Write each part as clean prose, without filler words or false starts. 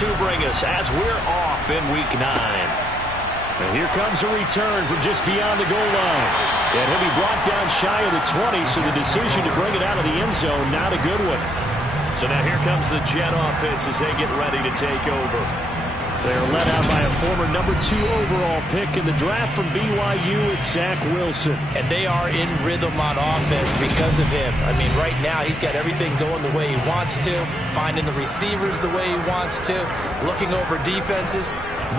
to bring us as we're off in Week 9. And here comes a return from just beyond the goal line. And he'll be brought down shy of the 20, so the decision to bring it out of the end zone, not a good one. So now here comes the Jet offense as they get ready to take over. They're led out by a former number 2 overall pick in the draft from BYU, it's Zach Wilson. And they are in rhythm on offense because of him. I mean, right now he's got everything going the way he wants to, finding the receivers the way he wants to, looking over defenses.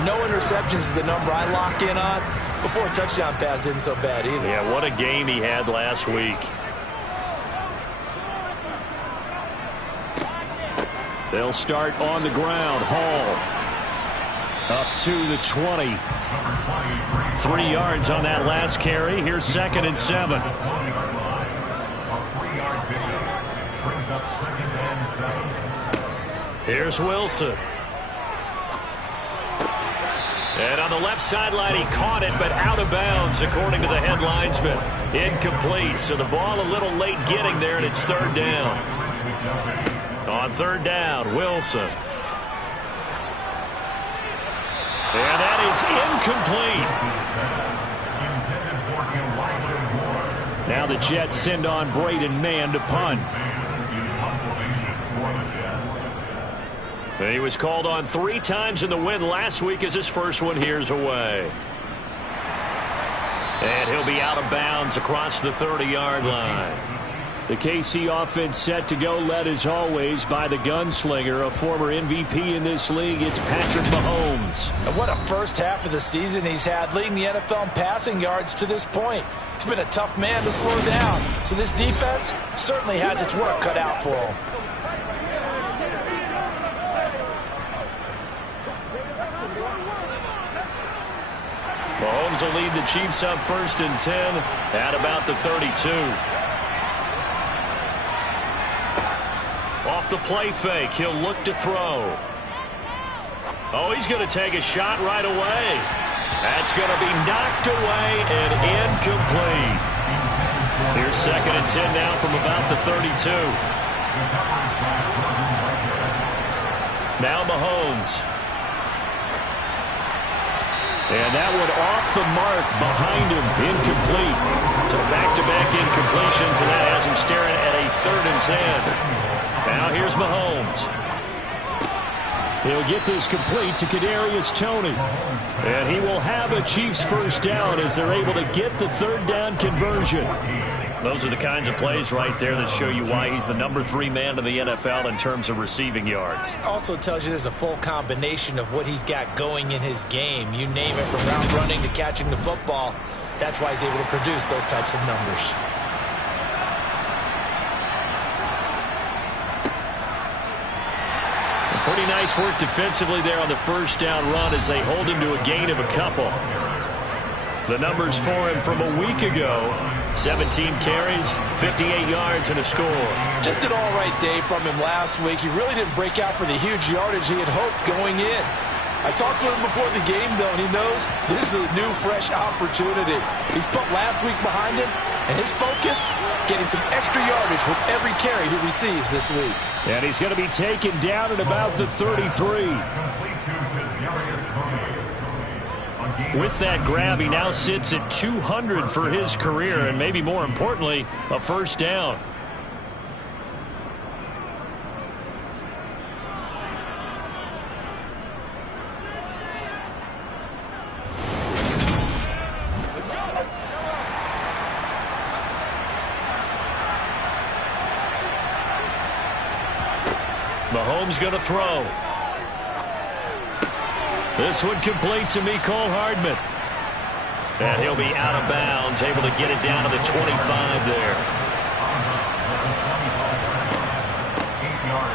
No interceptions is the number I lock in on. Before a touchdown pass isn't so bad either. Yeah, what a game he had last week. They'll start on the ground. Hall up to the 20. 3 yards on that last carry. Here's 2nd and 7. Here's Wilson. And on the left sideline, he caught it, but out of bounds, according to the head linesman. Incomplete. So the ball a little late getting there, and it's 3rd down. On 3rd down, Wilson. And that is incomplete. Now the Jets send on Braden Mann to punt. And he was called on 3 times in the win last week as his first one here's away. And he'll be out of bounds across the 30-yard line. The KC offense set to go, led as always by the gunslinger, a former MVP in this league. It's Patrick Mahomes. And what a first half of the season he's had, leading the NFL in passing yards to this point. He's been a tough man to slow down, so this defense certainly has its work cut out for him. Mahomes will lead the Chiefs up 1st and 10 at about the 32. Off the play fake, he'll look to throw. Oh, he's going to take a shot right away. That's going to be knocked away and incomplete. Here's 2nd and 10 now from about the 32. Now Mahomes. And that one off the mark behind him, incomplete. So back-to-back incompletions, and that has him staring at a 3rd and 10. Now here's Mahomes. He'll get this complete to Kadarius Toney. And he will have a Chiefs first down as they're able to get the 3rd down conversion. Those are the kinds of plays right there that show you why he's the number 3 man in the NFL in terms of receiving yards. Also tells you there's a full combination of what he's got going in his game. You name it, from route running to catching the football. That's why he's able to produce those types of numbers. Pretty nice work defensively there on the first down run as they hold him to a gain of a couple. The numbers for him from a week ago: 17 carries, 58 yards, and a score. Just an all-right day from him last week. He really didn't break out for the huge yardage he had hoped going in. I talked to him before the game, though, and he knows this is a new, fresh opportunity. He's put last week behind him, and his focus, getting some extra yardage with every carry he receives this week. And he's going to be taken down at about the 33. With that grab, he now sits at 200 for his career, and maybe more importantly, a first down. Mahomes going to throw. This one complete to Mecole Hardman. And he'll be out of bounds, able to get it down to the 25 there.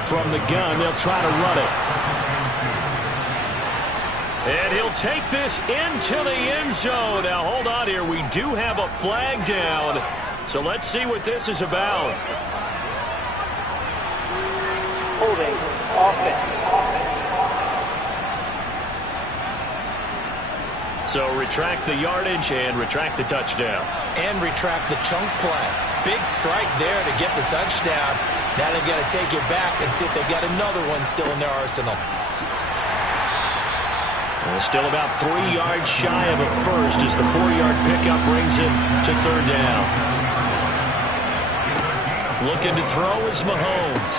From the gun, they'll try to run it. And he'll take this into the end zone. Now, hold on here. We do have a flag down. So let's see what this is about. Holding offense. So retract the yardage and retract the touchdown. And retract the chunk play. Big strike there to get the touchdown. Now they've got to take it back and see if they've got another one still in their arsenal. Well, still about 3 yards shy of a first as the 4-yard pickup brings him to third down. Looking to throw is Mahomes.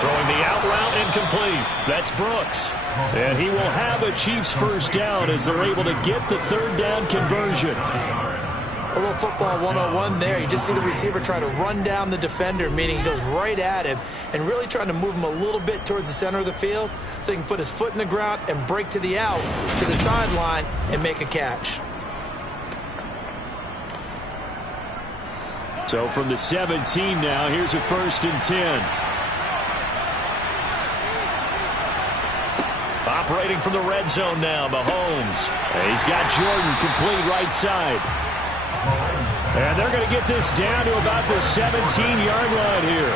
Throwing the out route incomplete. That's Brooks. And he will have a Chiefs first down as they're able to get the third down conversion. A little football 101 there. You just see the receiver try to run down the defender, meaning he goes right at him and really trying to move him a little bit towards the center of the field so he can put his foot in the ground and break to the out, to the sideline, and make a catch. So from the 17 now, here's a 1st and 10. Operating from the red zone now, Mahomes. He's got Jordan complete right side. And they're going to get this down to about the 17-yard line here.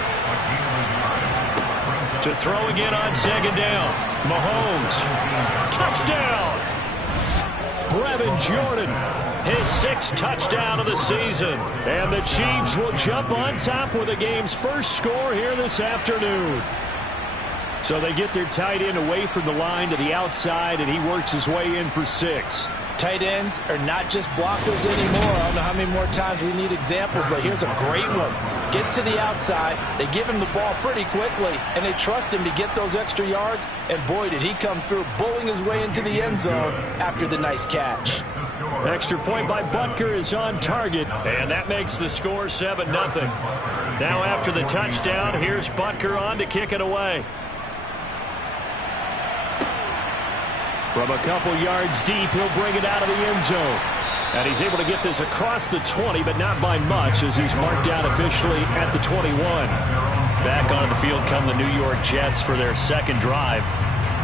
To throw again on 2nd down. Mahomes. Touchdown. Brevin Jordan. His 6th touchdown of the season. And the Chiefs will jump on top with the game's first score here this afternoon. So they get their tight end away from the line to the outside, and he works his way in for 6. Tight ends are not just blockers anymore. I don't know how many more times we need examples, but here's a great one. Gets to the outside, they give him the ball pretty quickly, and they trust him to get those extra yards, and boy, did he come through, bowling his way into the end zone after the nice catch. Extra point by Butker is on target, and that makes the score 7-0. Now after the touchdown, here's Butker on to kick it away. From a couple yards deep, he'll bring it out of the end zone. And he's able to get this across the 20, but not by much, as he's marked down officially at the 21. Back on the field come the New York Jets for their 2nd drive.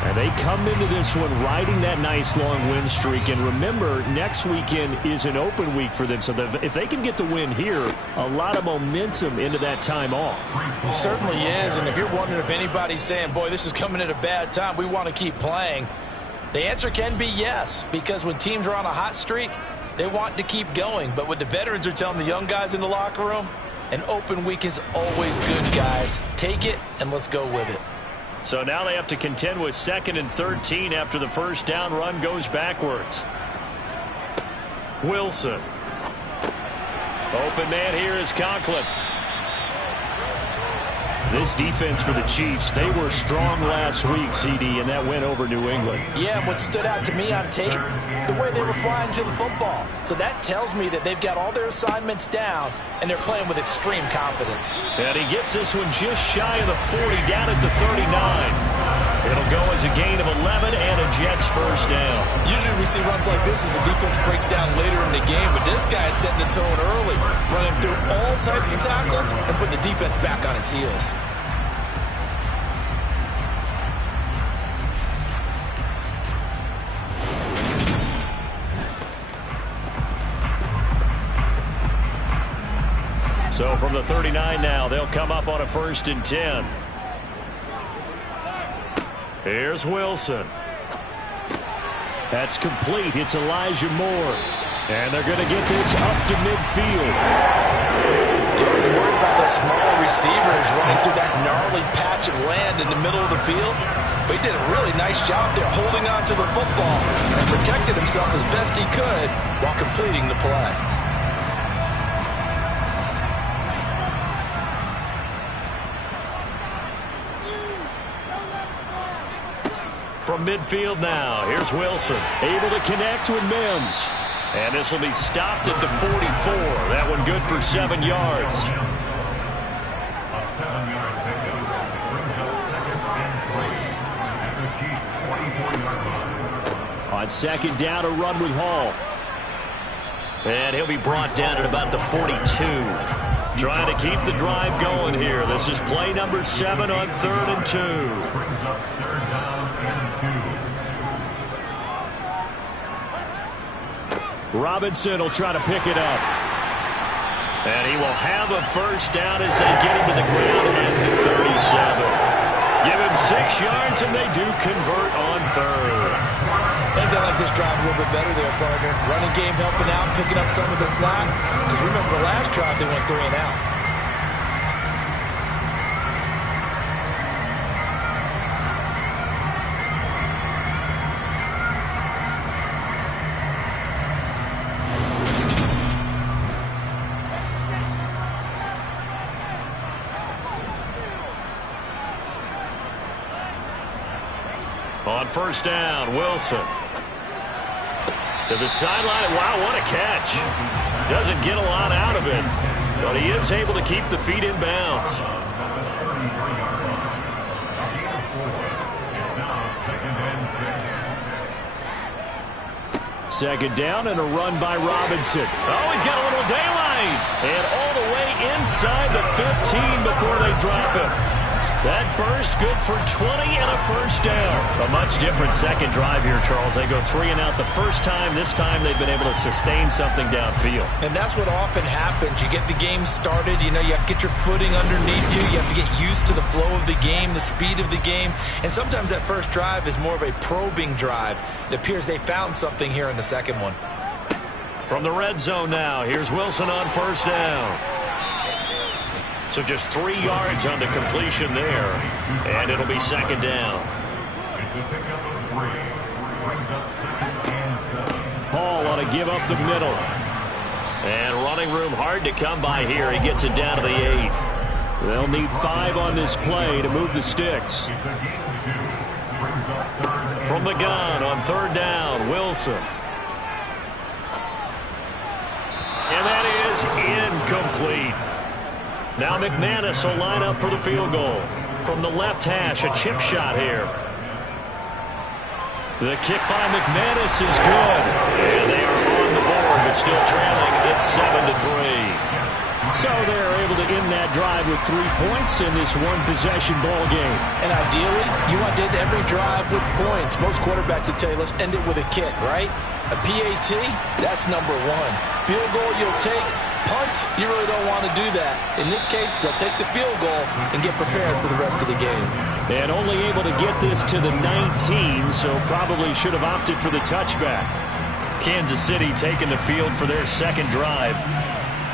And they come into this one riding that nice long win streak. And remember, next weekend is an open week for them. So if they can get the win here, a lot of momentum into that time off. It certainly is. And if you're wondering if anybody's saying, boy, this is coming at a bad time, we want to keep playing, the answer can be yes, because when teams are on a hot streak, they want to keep going. But what the veterans are telling the young guys in the locker room, an open week is always good, guys. Take it, and let's go with it. So now they have to contend with 2nd and 13 after the first down run goes backwards. Wilson. Open man here is Conklin. This defense for the Chiefs, they were strong last week, CD, and that went over New England. Yeah, what stood out to me on tape, the way they were flying to the football. So that tells me that they've got all their assignments down, and they're playing with extreme confidence. And he gets this one just shy of the 40, down at the 39. It'll go as a gain of 11 and a Jets first down. Usually we see runs like this as the defense breaks down later in the game, but this guy is setting the tone early, running through all types of tackles and putting the defense back on its heels. So from the 39 now, they'll come up on a 1st and 10. Here's Wilson. That's complete. It's Elijah Moore. And they're going to get this up to midfield. I was worried about the small receivers running through that gnarly patch of land in the middle of the field. But he did a really nice job there holding on to the football and protected himself as best he could while completing the play. From midfield now, here's Wilson. Able to connect with Mims. And this will be stopped at the 44. That one good for 7 yards. A 7-yard pickup brings up 2nd and 3 at the Chiefs' 24-yard line. On 2nd down, a run with Hall. And he'll be brought down at about the 42. Trying to keep the drive going here. This is play number 7 on 3rd and 2. Brings up 3rd down and 2. Robinson will try to pick it up. And he will have a first down as they get him to the ground at the 37. Give him 6 yards, and they do convert on 3rd. I think they like this drive a little bit better there, partner. Running game helping out, picking up some of the slack. Because remember the last drive, they went 3 and out. On first down, Wilson. To the sideline. Wow, what a catch. Doesn't get a lot out of it, but he is able to keep the feet in bounds. Second down and a run by Robinson. Oh, he's got a little daylight. And all the way inside the 15 before they drop him. That burst good for 20 and a first down. A much different second drive here, Charles. They go 3 and out the first time. This time they've been able to sustain something downfield. And that's what often happens. You get the game started. You know, you have to get your footing underneath you. You have to get used to the flow of the game, the speed of the game. And sometimes that first drive is more of a probing drive. It appears they found something here in the second one. From the red zone now, here's Wilson on first down. So just 3 yards on the completion there. And it'll be second down. It's a pickup of 3. Brings up 2nd and 7. Hall ought to give up the middle. And running room hard to come by here. He gets it down to the 8. They'll need 5 on this play to move the sticks. It's a gain of 2. Brings up 3rd and From the gun on third down, Wilson. And that is incomplete. Now McManus will line up for the field goal. From the left hash, a chip shot here. The kick by McManus is good. And they are on the board, but still trailing. It's 7-3. So they're able to end that drive with 3 points in this one-possession ball game. And ideally, you want to end every drive with points. Most quarterbacks would tell you, let's end it with a kick, right? A PAT, that's number 1. Field goal you'll take. Punts, you really don't want to do that. In this case, they'll take the field goal and get prepared for the rest of the game. And only able to get this to the 19, so probably should have opted for the touchback. Kansas City taking the field for their second drive.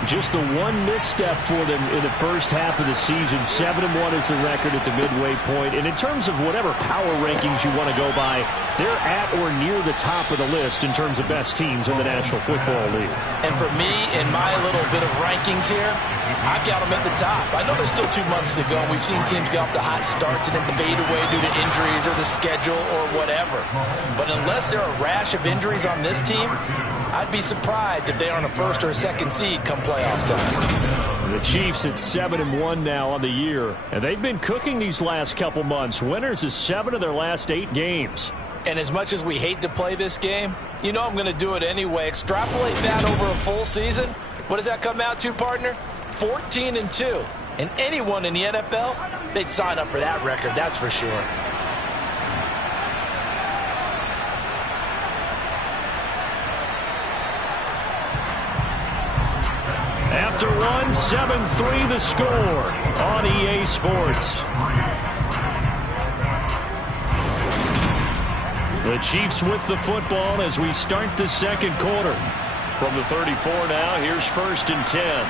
Just the one misstep for them in the first half of the season. 7-1 is the record at the midway point. And in terms of whatever power rankings you want to go by, they're at or near the top of the list in terms of best teams in the National Football League. And for me, in my little bit of rankings here, I've got them at the top. I know there's still 2 months to go. We've seen teams get off to hot starts and then fade away due to injuries or the schedule or whatever. But unless there are a rash of injuries on this team, I'd be surprised if they aren't a first or a second seed come playoff time. The Chiefs at 7-1 now on the year. And they've been cooking these last couple months. Winners is 7 of their last 8 games. And as much as we hate to play this game, you know I'm going to do it anyway. Extrapolate that over a full season. What does that come out to, partner? 14-2. And anyone in the NFL, they'd sign up for that record, that's for sure. After one, 7-3 the score on EA Sports. The Chiefs with the football as we start the second quarter. From the 34 now, here's 1st and 10.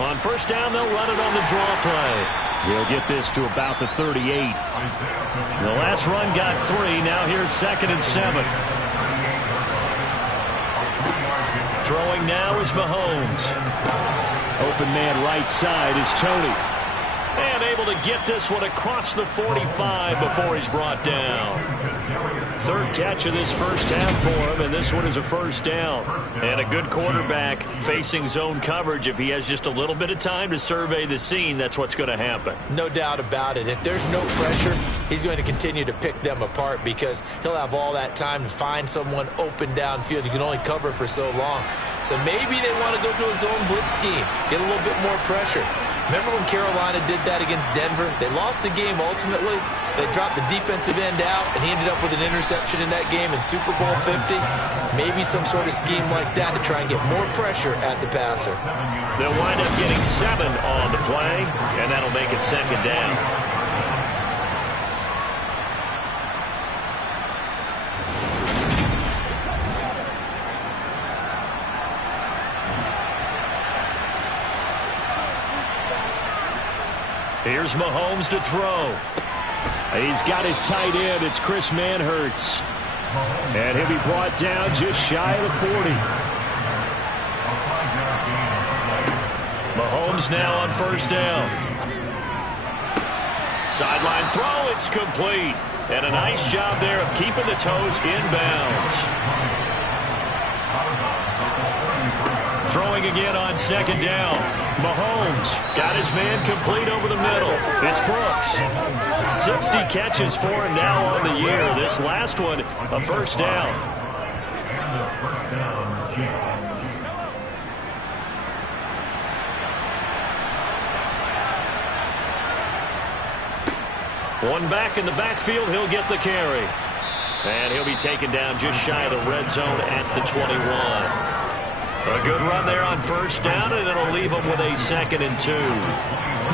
On first down, they'll run it on the draw play. He'll get this to about the 38. The last run got 3. Now here's 2nd and 7. Throwing now is Mahomes. Open man right side is Tony. And able to get this one across the 45 before he's brought down. 3rd catch of this first half for him, and this one is a first down. And a good quarterback facing zone coverage. If he has just a little bit of time to survey the scene, that's what's going to happen. No doubt about it. If there's no pressure, he's going to continue to pick them apart because he'll have all that time to find someone open downfield. You can only cover for so long. So maybe they want to go to a zone blitz scheme, get a little bit more pressure. Remember when Carolina did that against Denver? They lost the game ultimately. They dropped the defensive end out, and he ended up with an interception in that game in Super Bowl 50. Maybe some sort of scheme like that to try and get more pressure at the passer. They'll wind up getting 7 on the play, and that'll make it second down. Here's Mahomes to throw. He's got his tight end. It's Chris Manhertz. And he'll be brought down just shy of the 40. Mahomes now on first down. Sideline throw, it's complete. And a nice job there of keeping the toes inbounds. Throwing again on second down. Mahomes got his man complete over the middle. It's Brooks. 60 catches for him now on the year. This last one, a first down. And the first down, Chiefs. One back in the backfield, he'll get the carry. And he'll be taken down just shy of the red zone at the 21. A good run there on first down, and it'll leave him with a 2nd and 2.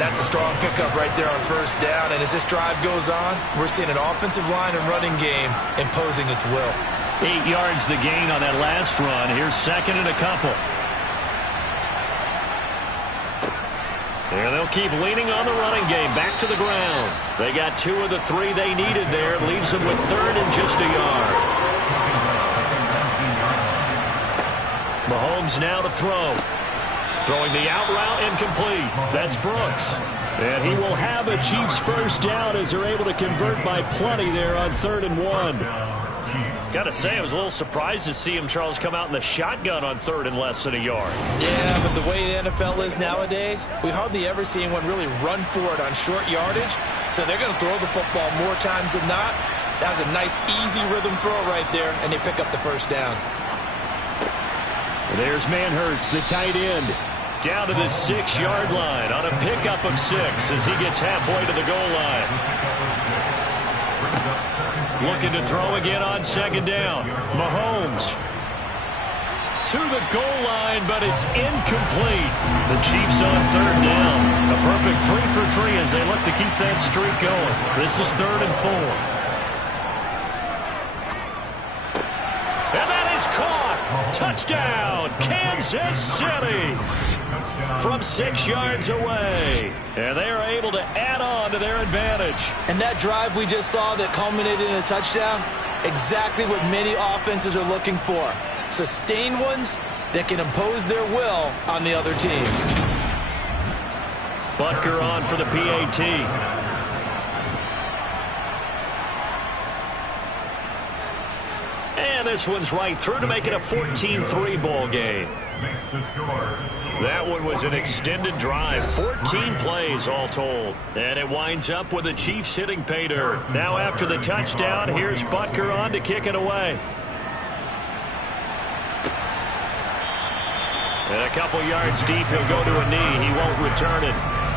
That's a strong pickup right there on first down. And as this drive goes on, we're seeing an offensive line and running game imposing its will. 8 yards the gain on that last run. Here's 2nd and a couple. And they'll keep leaning on the running game. Back to the ground. They got 2 of the 3 they needed there. Leaves them with 3rd and just a yard. Mahomes now to throw. Throwing the out route incomplete. That's Brooks. And he will have a Chiefs first down as they're able to convert by plenty there on 3rd and 1. Got to say, I was a little surprised to see him, Charles, come out in the shotgun on 3rd and less than a yard. Yeah, but the way the NFL is nowadays, we hardly ever see anyone really run for it on short yardage. So they're going to throw the football more times than not. That was a nice, easy rhythm throw right there, and they pick up the first down. There's Manhurts, the tight end, down to the 6-yard line on a pickup of 6 as he gets halfway to the goal line. Looking to throw again on second down. Mahomes to the goal line, but it's incomplete. The Chiefs on 3rd down. A perfect 3 for 3 as they look to keep that streak going. This is 3rd and 4. And that is caught. Touchdown, Kansas City. From 6 yards away. And they are able to add on to their advantage. And that drive we just saw that culminated in a touchdown, exactly what many offenses are looking for. Sustained ones that can impose their will on the other team. Butker on for the PAT. And this one's right through to make it a 14-3 ball game. That one was an extended drive, 14 plays all told. And it winds up with the Chiefs hitting pay dirt. Now after the touchdown, here's Butker on to kick it away. And a couple yards deep, he'll go to a knee. He won't return it.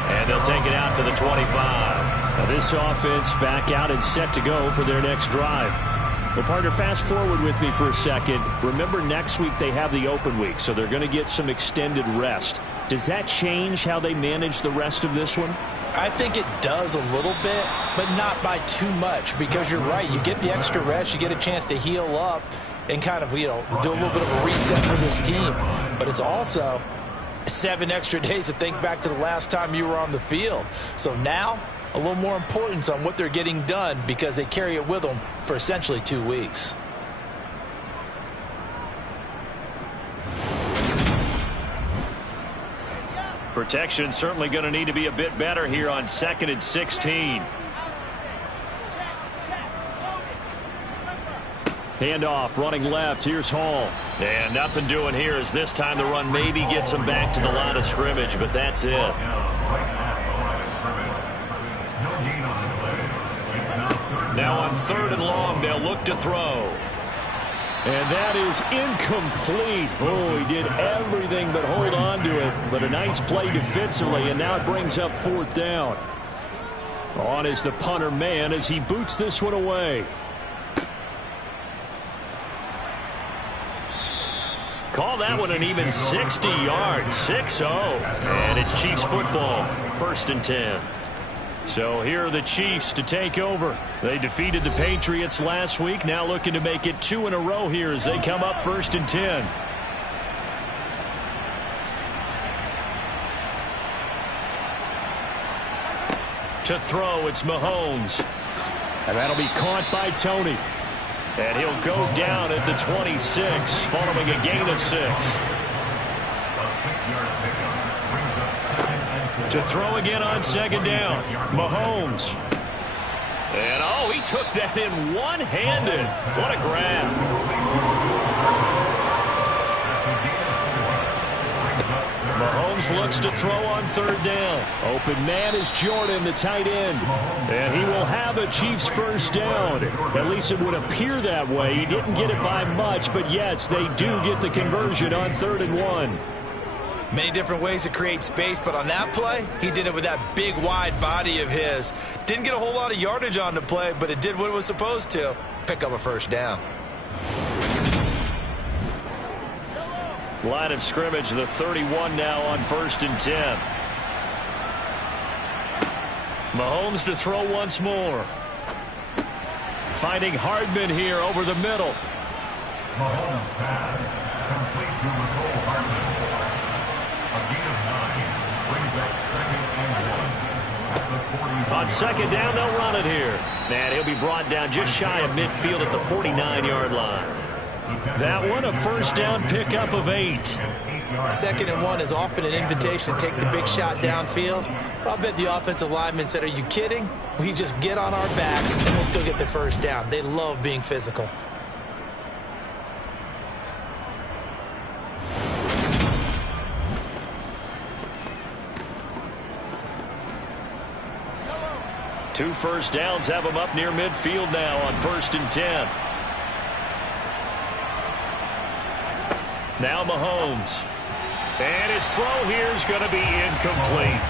And they'll take it out to the 25. Now this offense back out and set to go for their next drive. Well, partner, fast forward with me for a second. Remember, next week they have the open week, so they're going to get some extended rest. Does that change how they manage the rest of this one? I think it does a little bit, but not by too much, because you're right. You get the extra rest, you get a chance to heal up and kind of, do a little bit of a reset for this team. But it's also 7 extra days to think back to the last time you were on the field. So now, a little more importance on what they're getting done because they carry it with them for essentially 2 weeks. Protection certainly going to need to be a bit better here on 2nd and 16. Handoff, running left. Here's Hall. And nothing doing here as this time the run maybe gets him back to the line of scrimmage, but that's it. Now on 3rd and long, they'll look to throw. And that is incomplete. Oh, he did everything but hold on to it. But a nice play defensively, and now it brings up 4th down. On is the punter man as he boots this one away. Call that one an even 60 yards, 6-0. And it's Chiefs football, 1st and 10. So here are the Chiefs to take over. They defeated the Patriots last week, now looking to make it 2 in a row here as they come up 1st and 10. To throw, it's Mahomes. And that'll be caught by Tony. And he'll go down at the 26, following a gain of 6. To throw again on 2nd down. Mahomes And, oh, he took that in one-handed. What a grab. Mahomes looks to throw on third down. Open man is Jordan, the tight end. And he will have a Chiefs first down. At least it would appear that way. He didn't get it by much, but yes, they do get the conversion on 3rd and 1. Many different ways to create space, but on that play, he did it with that big, wide body of his. Didn't get a whole lot of yardage on the play, but it did what it was supposed to. Pick up a first down. Line of scrimmage, the 31 now on 1st and 10. Mahomes to throw once more. Finding Hardman here over the middle. Mahomes pass complete to Nicole Hardman. A gain of 9 brings up 2nd and 1 at the 40. On 2nd down, they'll run it here. And he'll be brought down just shy of midfield at the 49-yard line. That one, a first down pickup of 8. 2nd and 1 is often an invitation to take the big shot downfield. I'll bet the offensive lineman said, are you kidding? We just get on our backs and we'll still get the first down. They love being physical. Two first downs have them up near midfield now on 1st and 10. Now Mahomes. And his throw here is going to be incomplete.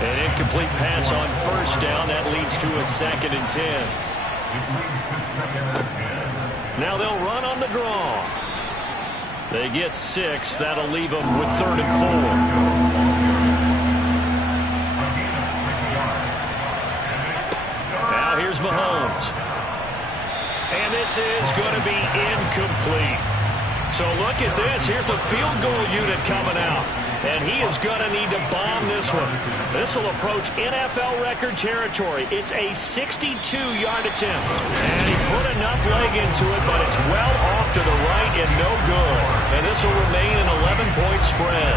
An incomplete pass on first down. That leads to a 2nd and 10. Now they'll run on the draw. They get 6. That'll leave them with 3rd and 4. Now here's Mahomes. And this is going to be incomplete. So look at this. Here's the field goal unit coming out. And he is going to need to bomb this one. This will approach NFL record territory. It's a 62-yard attempt. And he put enough leg into it, but it's well off to the right and no good. And this will remain an 11-point spread.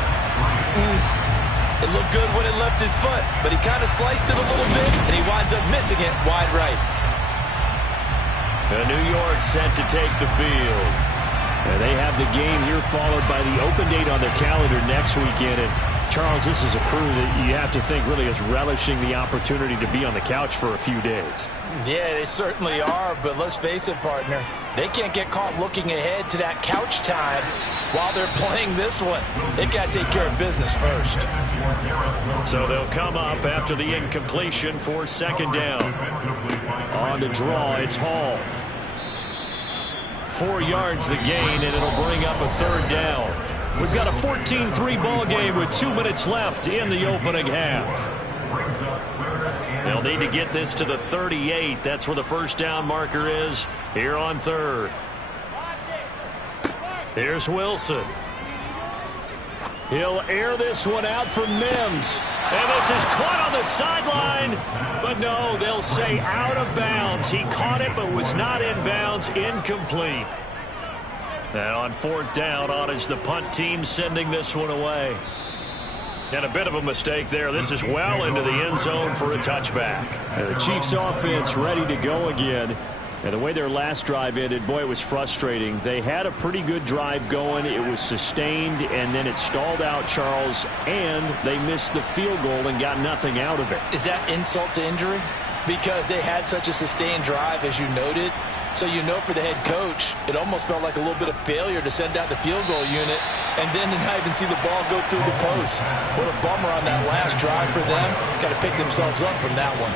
It looked good when it left his foot, but he kind of sliced it a little bit, and he winds up missing it wide right. And New York set to take the field. And they have the game here followed by the open date on their calendar next weekend. And Charles, this is a crew that you have to think really is relishing the opportunity to be on the couch for a few days. Yeah, they certainly are, but let's face it, partner. They can't get caught looking ahead to that couch time while they're playing this one. They've got to take care of business first. So they'll come up after the incompletion for 2nd down. On the draw, it's Hall. 4 yards the gain, and it'll bring up a 3rd down. We've got a 14-3 ball game with 2 minutes left in the opening half. They'll need to get this to the 38. That's where the first down marker is here on 3rd. Here's Wilson. He'll air this one out for Mims. And this is caught on the sideline. But no, they'll say out of bounds. He caught it but was not in bounds. Incomplete. And on 4th down, on is the punt team sending this one away. And a bit of a mistake there. This is well into the end zone for a touchback. And the Chiefs offense ready to go again. And the way their last drive ended, boy, it was frustrating. They had a pretty good drive going. It was sustained, and then it stalled out, Charles, and they missed the field goal and got nothing out of it. Is that insult to injury? Because they had such a sustained drive, as you noted. So you know for the head coach, it almost felt like a little bit of failure to send out the field goal unit and then to not even see the ball go through the post. What a bummer on that last drive for them. Got to pick themselves up from that one.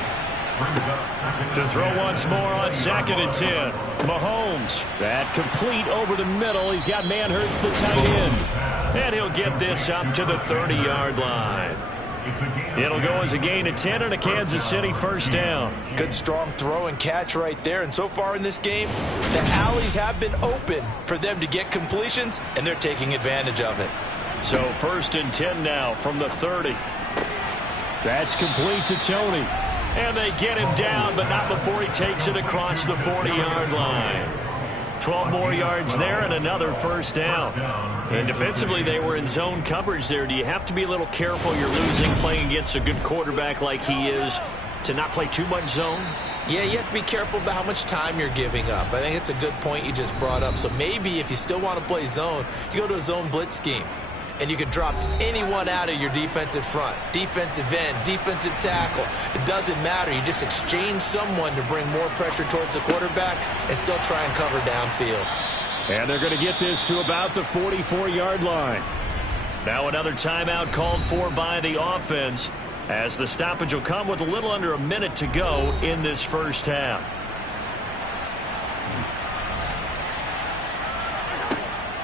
To throw once more on 2nd and 10. Mahomes. That complete over the middle. He's got Manhurts, the tight end. And he'll get this up to the 30-yard line. It'll go as a gain of 10 and a Kansas City first down. Good strong throw and catch right there. And so far in this game, the alleys have been open for them to get completions, and they're taking advantage of it. So 1st and 10 now from the 30. That's complete to Tony. And they get him down, but not before he takes it across the 40-yard line. 12 more yards there and another first down. And defensively, they were in zone coverage there. Do you have to be a little careful? You're losing playing against a good quarterback like he is to not play too much zone? Yeah, you have to be careful about how much time you're giving up. I think it's a good point you just brought up. So maybe if you still want to play zone, you go to a zone blitz scheme. And you can drop anyone out of your defensive front, defensive end, defensive tackle. It doesn't matter. You just exchange someone to bring more pressure towards the quarterback and still try and cover downfield. And they're going to get this to about the 44-yard line. Now another timeout called for by the offense, as the stoppage will come with a little under a minute to go in this first half.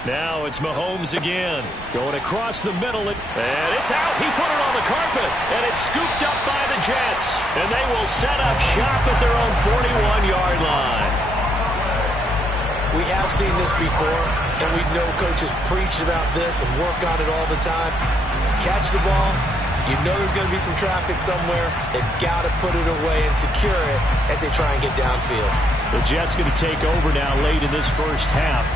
Now it's Mahomes again, going across the middle, and it's out. He put it on the carpet, and it's scooped up by the Jets, and they will set up shop at their own 41-yard line. We have seen this before, and we know coaches preach about this and work on it all the time. Catch the ball. You know there's going to be some traffic somewhere. They've got to put it away and secure it as they try and get downfield. The Jets going to take over now late in this first half.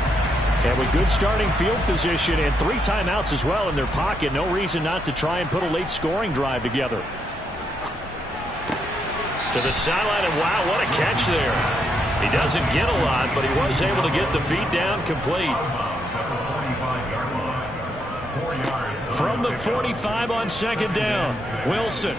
And with good starting field position and 3 timeouts as well in their pocket, no reason not to try and put a late scoring drive together. To the sideline, and wow, what a catch there. He doesn't get a lot, but he was able to get the feet down complete. From the 45 on second down, Wilson.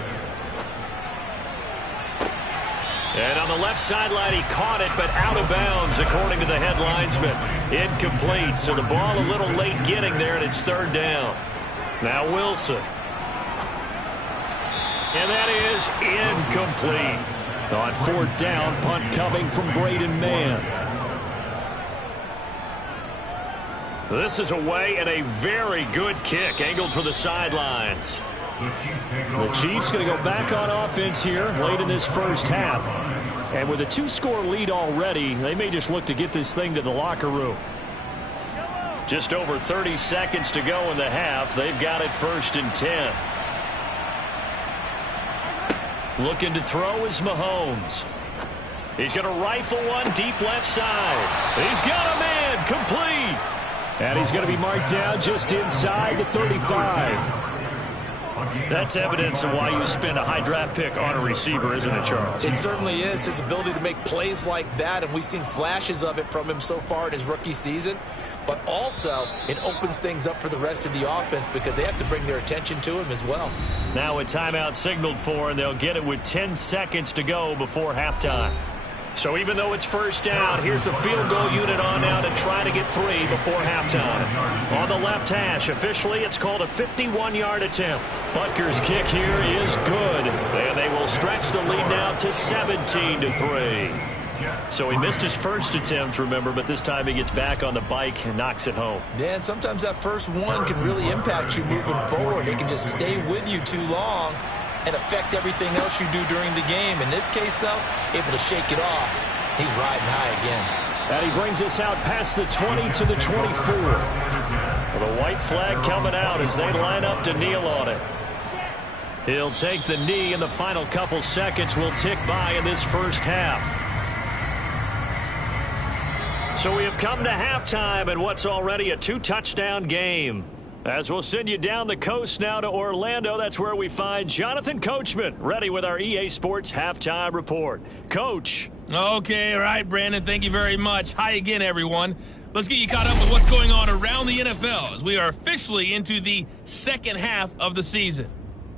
And on the left sideline, he caught it, but out of bounds, according to the head linesman. Incomplete, so the ball a little late getting there, and it's third down. Now Wilson. And that is incomplete. On fourth down, punt coming from Braden Mann. This is away, and a very good kick, angled for the sidelines. The Chiefs going to go back on offense here late in this first half. And with a 2-score lead already, they may just look to get this thing to the locker room. Just over 30 seconds to go in the half. They've got it 1st and 10. Looking to throw is Mahomes. He's going to rifle one deep left side. He's got a man complete. And he's going to be marked down just inside the 35. That's evidence of why you spend a high draft pick on a receiver, isn't it, Charles? It certainly is. His ability to make plays like that, and we've seen flashes of it from him so far in his rookie season. But also, it opens things up for the rest of the offense because they have to bring their attention to him as well. Now a timeout signaled for, and they'll get it with 10 seconds to go before halftime. So even though it's first down, here's the field goal unit on now to try to get 3 before halftime. On the left hash, officially it's called a 51-yard attempt. Butker's kick here is good, and they will stretch the lead now to 17-3. So he missed his first attempt, remember, but this time he gets back on the bike and knocks it home. Yeah, and sometimes that first one can really impact you moving forward. It can just stay with you too long and affect everything else you do during the game. In this case, though, able to shake it off. He's riding high again. And he brings us out past the 20 to the 24. With a white flag coming out as they line up to kneel on it. He'll take the knee, and the final couple seconds will tick by in this first half. So we have come to halftime in what's already a 2-touchdown game. As we'll send you down the coast now to Orlando, that's where we find Jonathan Coachman, ready with our EA Sports Halftime Report. Coach. Okay, all right, Brandon, thank you very much. Hi again, everyone. Let's get you caught up with what's going on around the NFL as we are officially into the second half of the season.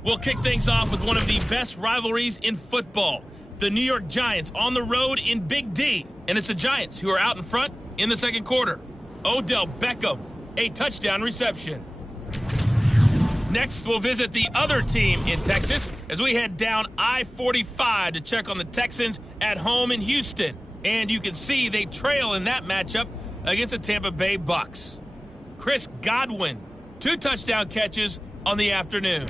We'll kick things off with one of the best rivalries in football. The New York Giants on the road in Big D, and it's the Giants who are out in front in the second quarter. Odell Beckham, a touchdown reception. Next, we'll visit the other team in Texas as we head down I-45 to check on the Texans at home in Houston. And you can see they trail in that matchup against the Tampa Bay Bucks. Chris Godwin, 2 touchdown catches on the afternoon.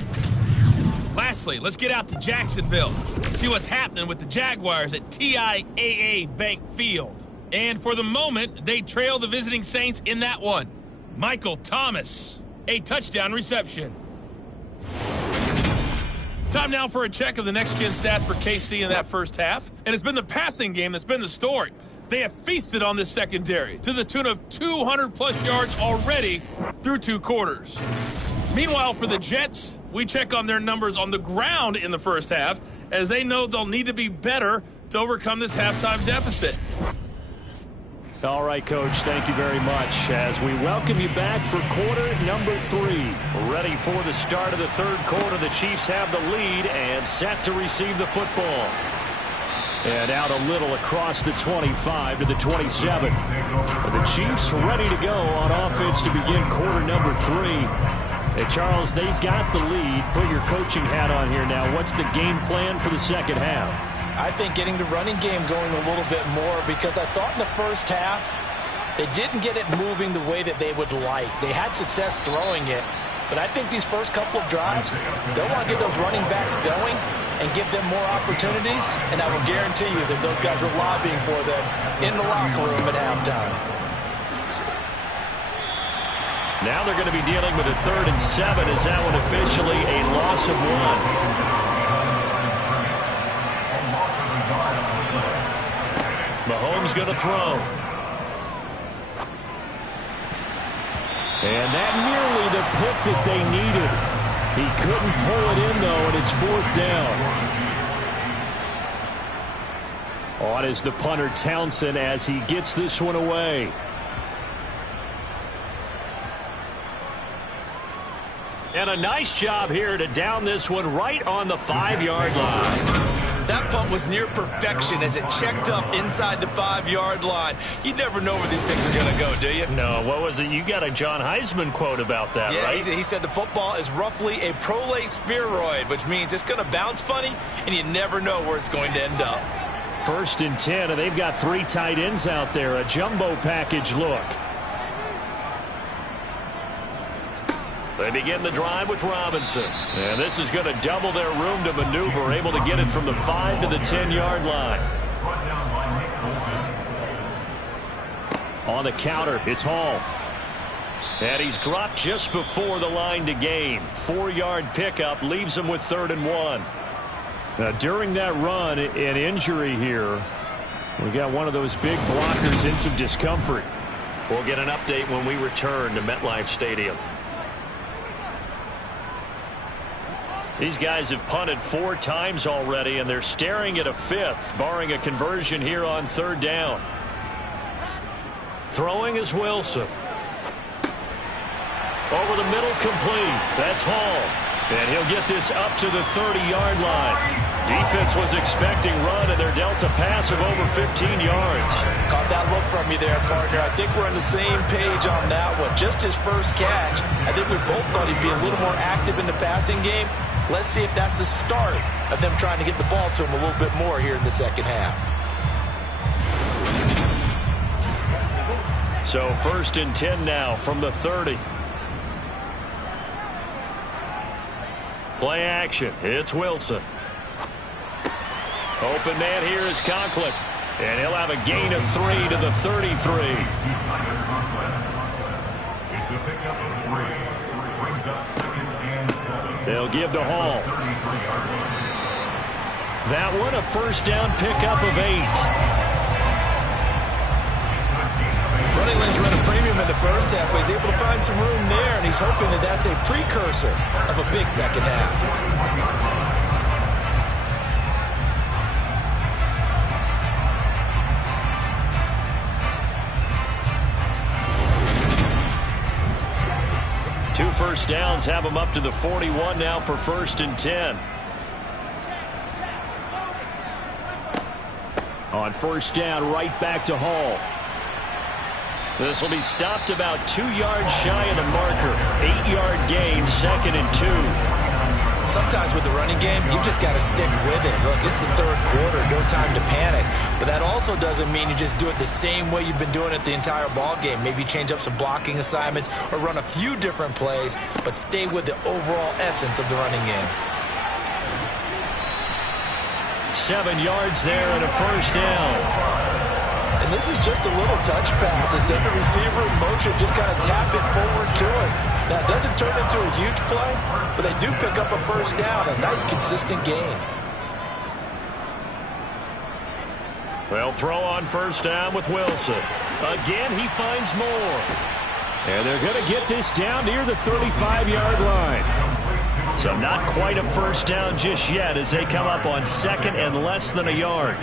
Lastly, let's get out to Jacksonville, see what's happening with the Jaguars at TIAA Bank Field. And for the moment, they trail the visiting Saints in that one. Michael Thomas, a touchdown reception. Time now for a check of the next-gen stat for KC in that first half. And it's been the passing game that's been the story. They have feasted on this secondary to the tune of 200-plus yards already through 2 quarters. Meanwhile, for the Jets, we check on their numbers on the ground in the first half, as they know they'll need to be better to overcome this halftime deficit. All right, Coach, thank you very much as we welcome you back for quarter number 3. Ready for the start of the third quarter. The Chiefs have the lead and set to receive the football. And out a little across the 25 to the 27. The Chiefs ready to go on offense to begin quarter number 3. And Charles, they've got the lead. Put your coaching hat on here now. What's the game plan for the second half? I think getting the running game going a little bit more, because I thought in the first half they didn't get it moving the way that they would like. They had success throwing it, but I think these first couple of drives, they'll want to get those running backs going and give them more opportunities, and I will guarantee you that those guys were lobbying for them in the locker room at halftime. Now they're going to be dealing with a 3rd and 7. Is that one officially a loss of 1? Mahomes going to throw. And that nearly the pick that they needed. He couldn't pull it in, though, and it's 4th down. On is the punter, Townsend, as he gets this one away. And a nice job here to down this one right on the 5-yard line. That punt was near perfection as it checked up inside the 5-yard line. You never know where these things are going to go, do you? No, what was it? You got a John Heisman quote about that, yeah, right? He said the football is roughly a prolate spheroid, which means it's going to bounce funny, and you never know where it's going to end up. 1st and 10, and they've got 3 tight ends out there. A jumbo package look. They begin the drive with Robinson. And this is going to double their room to maneuver, able to get it from the 5 to the 10-yard line. On the counter, it's Hall. And he's dropped just before the line to gain. 4-yard pickup leaves him with 3rd and 1. Now, during that run, an injury here. We got one of those big blockers in some discomfort. We'll get an update when we return to MetLife Stadium. These guys have punted 4 times already, and they're staring at a 5th, barring a conversion here on 3rd down. Throwing is Wilson. Over the middle, complete. That's Hall. And he'll get this up to the 30-yard line. Defense was expecting run, and they're dealt a pass of over 15 yards. Caught that look from you there, partner. I think we're on the same page on that one. Just his first catch. I think we both thought he'd be a little more active in the passing game. Let's see if that's the start of them trying to get the ball to him a little bit more here in the second half. So 1st and 10 now from the 30. Play action. It's Wilson. Open man here is Conklin. And he'll have a gain of 3 to the 33. It's the pickup of 3. Brings up 2nd and 7. They'll give to Hall. That one a 1st down pickup of 8. Running lanes run a premium in the first half, but he's able to find some room there, and he's hoping that that's a precursor of a big second half. Two 1st downs have him up to the 41 now for 1st and 10. On 1st down, right back to Hall. This will be stopped about 2 yards shy of the marker. 8-yard gain, 2nd and 2. Sometimes with the running game, you've just got to stick with it. Look, it's the 3rd quarter, no time to panic. But that also doesn't mean you just do it the same way you've been doing it the entire ball game. Maybe change up some blocking assignments or run a few different plays, but stay with the overall essence of the running game. 7 yards there and a 1st down. And this is just a little touch pass. They send the receiver in motion, just kind of tap it forward to him. Now, it doesn't turn into a huge play, but they do pick up a 1st down, a nice, consistent gain. Well, throw on 1st down with Wilson. Again, he finds more. And they're going to get this down near the 35-yard line. So not quite a first down just yet as they come up on second and less than a yard.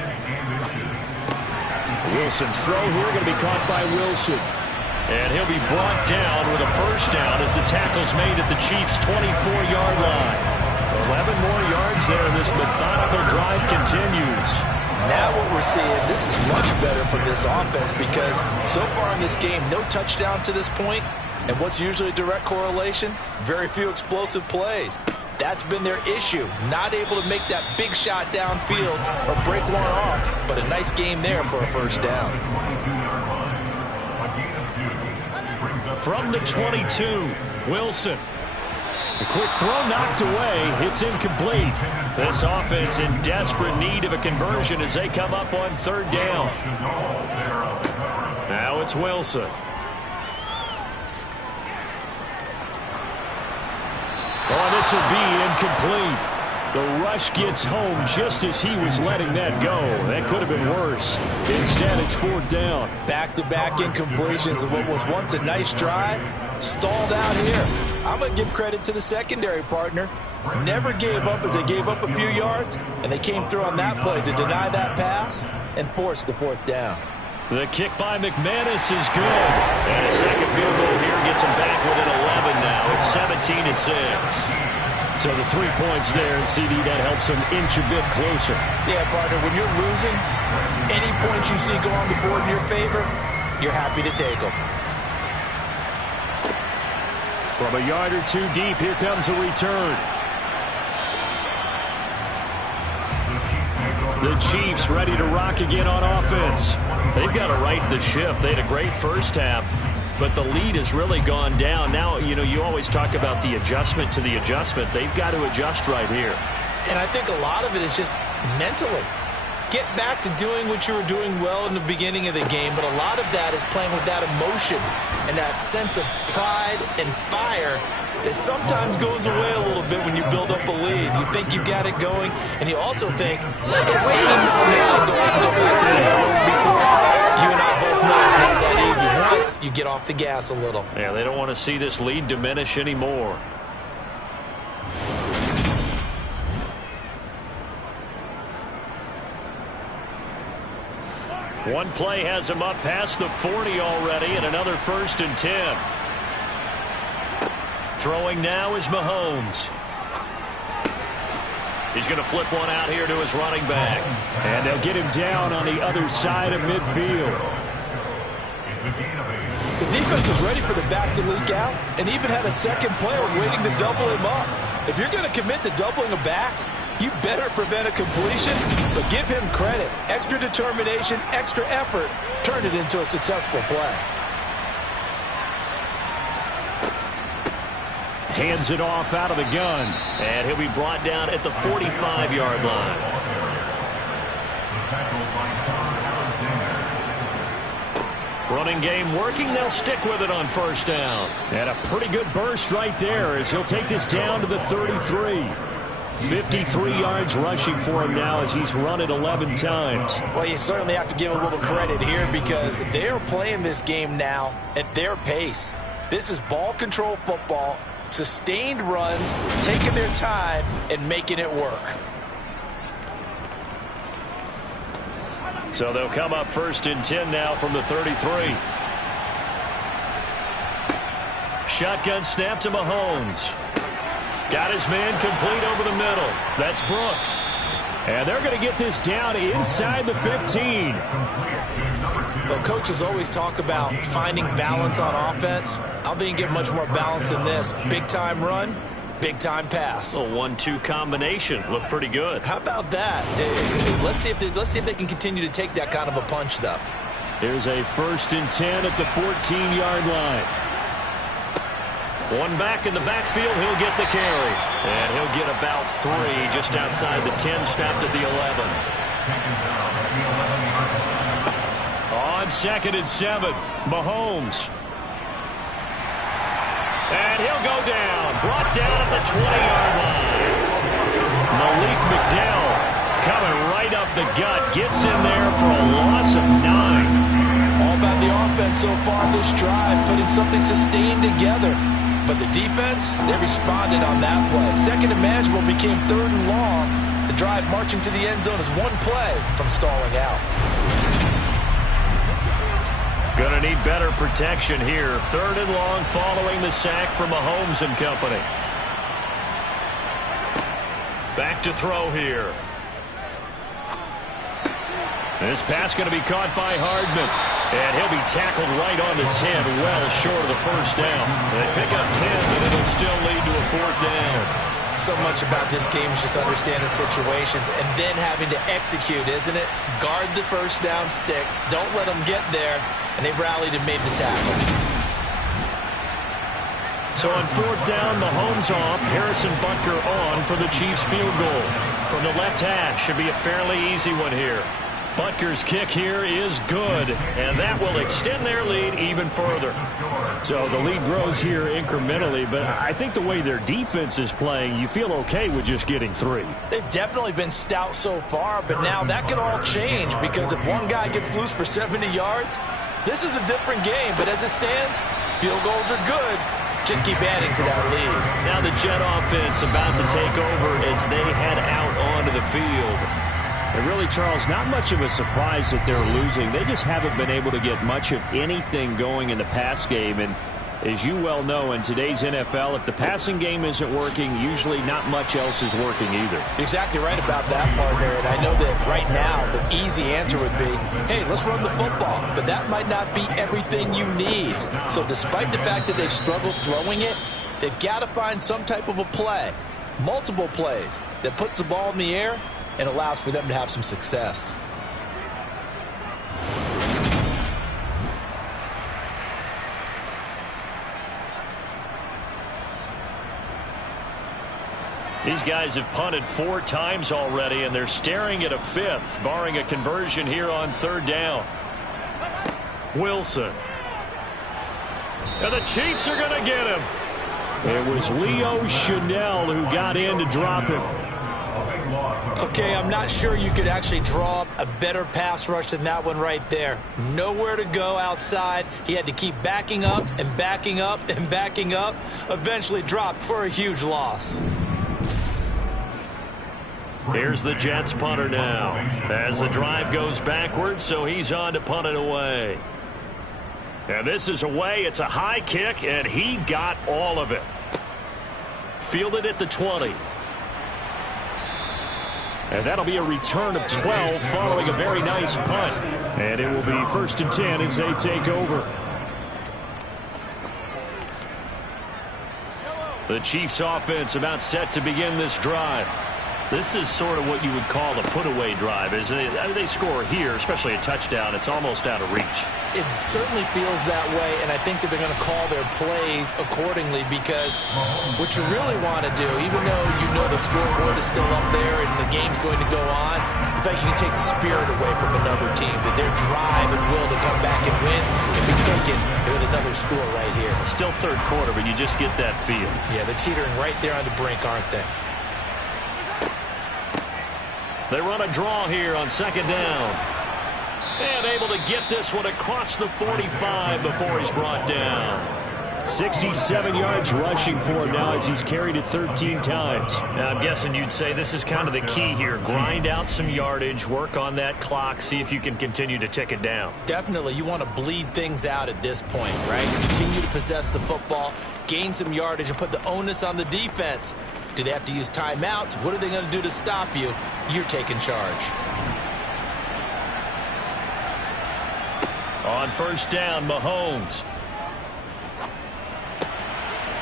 Wilson's throw here going to be caught by Wilson. And he'll be brought down with a first down as the tackle's made at the Chiefs' 24-yard line. 11 more yards there, and this methodical drive continues. Now what we're seeing, this is much better from this offense because so far in this game, no touchdown to this point. And what's usually a direct correlation? Very few explosive plays. That's been their issue. Not able to make that big shot downfield or break one off, but a nice game there for a first down. From the 22, Wilson. A quick throw knocked away. It's incomplete. This offense in desperate need of a conversion as they come up on third down. Now it's Wilson. Oh, this will be incomplete. The rush gets home just as he was letting that go. That could have been worse. Instead, it's fourth down. Back-to-back incompletions of what was once a nice drive. Stalled out here. I'm going to give credit to the secondary partner. Never gave up as they gave up a few yards, and they came through on that play to deny that pass and force the fourth down. The kick by McManus is good. And a second field goal here gets them back within 11 now. It's 17-6. So the 3 points there, and CD, that helps them inch a bit closer. Yeah, partner, when you're losing, any points you see go on the board in your favor, you're happy to take them. From a yard or two deep, here comes a return. The Chiefs ready to rock again on offense. They've got to right the ship. They had a great first half, but the lead has really gone down. Now, you always talk about the adjustment to the adjustment. They've got to adjust right here. And I think a lot of it is just mentally. Get back to doing what you were doing well in the beginning of the game, but a lot of that is playing with that emotion and that sense of pride and fire that sometimes goes away a little bit when you build up a lead. You think you've got it going, and you also think, hey, wait a minute, I can go back to the way it was before. You and I both know it's not that easy once you get off the gas a little. Yeah, they don't want to see this lead diminish anymore. One play has him up past the 40 already, and another 1st and 10. Throwing now is Mahomes. He's going to flip one out here to his running back. And they'll get him down on the other side of midfield. The defense was ready for the back to leak out and even had a second player waiting to double him up. If you're going to commit to doubling a back, you better prevent a completion, but give him credit. Extra determination, extra effort, turned it into a successful play. Hands it off out of the gun. And he'll be brought down at the 45-yard line. Running game working. They'll stick with it on first down. And a pretty good burst right there as he'll take this down to the 33. 53 yards rushing for him now as he's run it 11 times. Well, you certainly have to give a little credit here because they're playing this game now at their pace. This is ball control football, sustained runs, taking their time and making it work. So they'll come up 1st and 10 now from the 33. Shotgun snap to Mahomes. Got his man complete over the middle. That's Brooks. And they're going to get this down inside the 15. Well, coaches always talk about finding balance on offense. I don't think you get much more balance than this. Big-time run, big-time pass. A 1-2 combination. Looked pretty good. How about that? Let's see if they can continue to take that kind of a punch, though. Here's a 1st and 10 at the 14-yard line. One back in the backfield, he'll get the carry. And he'll get about 3 just outside the 10, stopped at the 11. On 2nd and 7, Mahomes. And he'll go down, brought down at the 20-yard line. Malik McDowell coming right up the gut, gets in there for a loss of 9. All about the offense so far this drive, putting something sustained together. But the defense, they responded on that play. Second and manageable became 3rd and long. The drive marching to the end zone is one play from stalling out. Gonna need better protection here. 3rd and long following the sack from Mahomes and company. Back to throw here. This pass going to be caught by Hardman. And he'll be tackled right on the 10, well short of the first down. They pick up 10, but it'll still lead to a 4th down. So much about this game is just understanding situations and then having to execute, isn't it? Guard the first down sticks. Don't let them get there. And they rallied and made the tackle. So on 4th down, Mahomes off. Harrison Butker on for the Chiefs field goal. From the left hash, should be a fairly easy one here. Butker's kick here is good, and that will extend their lead even further. So the lead grows here incrementally, but I think the way their defense is playing, you feel okay with just getting 3. They've definitely been stout so far, but now that can all change because if one guy gets loose for 70 yards, this is a different game. But as it stands, field goals are good. Just keep adding to that lead. Now the Jet offense about to take over as they head out onto the field. And really, Charles, not much of a surprise that they're losing. They just haven't been able to get much of anything going in the pass game. And as you well know, in today's NFL, if the passing game isn't working, usually not much else is working either. You're exactly right about that, partner. And I know that right now the easy answer would be, hey, let's run the football. But that might not be everything you need. So despite the fact that they've struggled throwing it, they've got to find some type of a play, multiple plays, that puts the ball in the air and allows for them to have some success. These guys have punted 4 times already, and they're staring at a 5th, barring a conversion here on 3rd down. Wilson. And the Chiefs are going to get him. It was Leo Chanel who got in to drop him. Okay, I'm not sure you could actually draw up a better pass rush than that one right there. Nowhere to go outside. He had to keep backing up and backing up and backing up. Eventually dropped for a huge loss. Here's the Jets punter now. As the drive goes backwards, so he's on to punt it away. And this is away. It's a high kick, and he got all of it. Fielded at the 20. And that'll be a return of 12 following a very nice punt. And it will be 1st and 10 as they take over. The Chiefs offense about set to begin this drive. This is sort of what you would call a put-away drive. As they score here, especially a touchdown, it's almost out of reach. It certainly feels that way, and I think that they're going to call their plays accordingly because what you really want to do, even though you know the scoreboard is still up there and the game's going to go on, in fact, you can take the spirit away from another team, that their drive and will to come back and win can be taken with another score right here. Still 3rd quarter, but you just get that feel. Yeah, they're teetering right there on the brink, aren't they? They run a draw here on 2nd down. And able to get this one across the 45 before he's brought down. 67 yards rushing for him now as he's carried it 13 times. Now, I'm guessing you'd say this is kind of the key here. Grind out some yardage, work on that clock, see if you can continue to tick it down. Definitely. You want to bleed things out at this point, right? Continue to possess the football, gain some yardage, and put the onus on the defense. Do they have to use timeouts? What are they going to do to stop you? You're taking charge. On 1st down, Mahomes.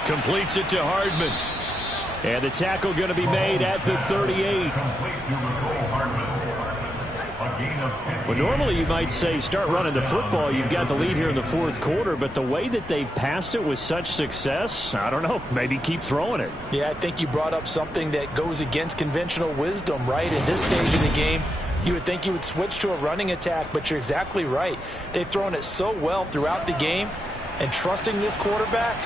Completes it to Hardman. And the tackle going to be made at the 38. Well, normally you might say start running the football. You've got the lead here in the 4th quarter, but the way that they've passed it with such success, I don't know, maybe keep throwing it. Yeah, I think you brought up something that goes against conventional wisdom, right? In this stage of the game, you would think you would switch to a running attack, but you're exactly right. They've thrown it so well throughout the game, and trusting this quarterback,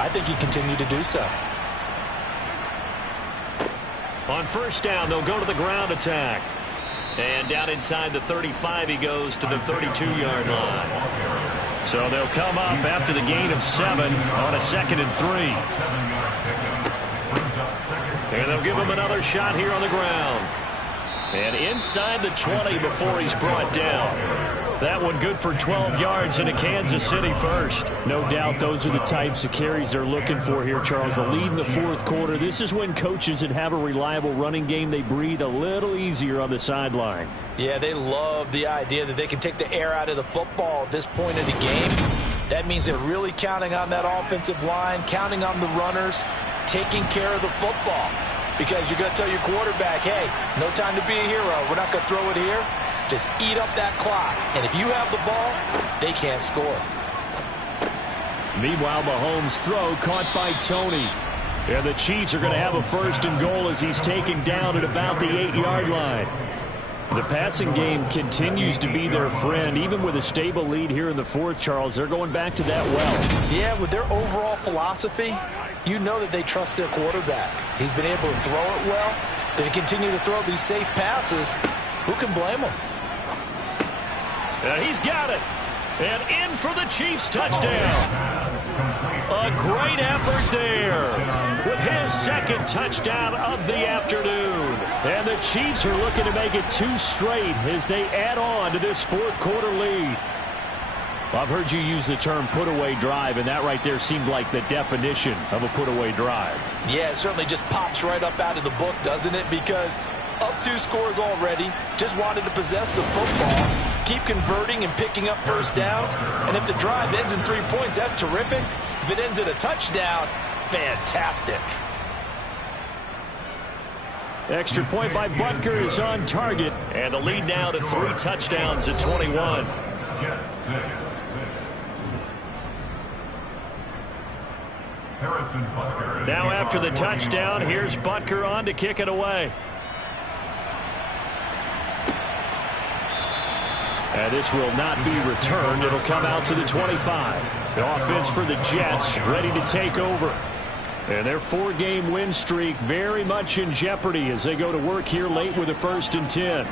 I think he continued to do so. On 1st down, they'll go to the ground attack. And down inside the 35, he goes to the 32-yard line. So they'll come up after the gain of 7 on a 2nd and 3. And they'll give him another shot here on the ground. And inside the 20 before he's brought down. That one good for 12 yards into Kansas City first. No doubt those are the types of carries they're looking for here, Charles. The lead in the fourth quarter. This is when coaches that have a reliable running game, they breathe a little easier on the sideline. Yeah, they love the idea that they can take the air out of the football at this point of the game. That means they're really counting on that offensive line, counting on the runners, taking care of the football. Because you're going to tell your quarterback, hey, no time to be a hero. We're not going to throw it here. Just eat up that clock. And if you have the ball, they can't score. Meanwhile, Mahomes' throw caught by Tony. And the Chiefs are going to have a 1st and goal as he's taken down at about the 8-yard line. The passing game continues to be their friend. Even with a stable lead here in the fourth, Charles, they're going back to that well. Yeah, with their overall philosophy, you know that they trust their quarterback. He's been able to throw it well. They continue to throw these safe passes. Who can blame them? He's got it. And in for the Chiefs touchdown. A great effort there with his 2nd touchdown of the afternoon. And the Chiefs are looking to make it 2 straight as they add on to this fourth quarter lead. I've heard you use the term put-away drive, and that right there seemed like the definition of a put-away drive. Yeah, it certainly just pops right up out of the book, doesn't it? Because up 2 scores already, just wanted to possess the football, keep converting and picking up first downs. And if the drive ends in 3 points, that's terrific. If it ends in a touchdown, fantastic. Extra point by Butker is on target. And the lead now to 3 touchdowns at 21. Now after the touchdown, here's Butker on to kick it away. And this will not be returned. It'll come out to the 25. The offense for the Jets ready to take over. And their 4-game win streak very much in jeopardy as they go to work here late with a 1st and 10.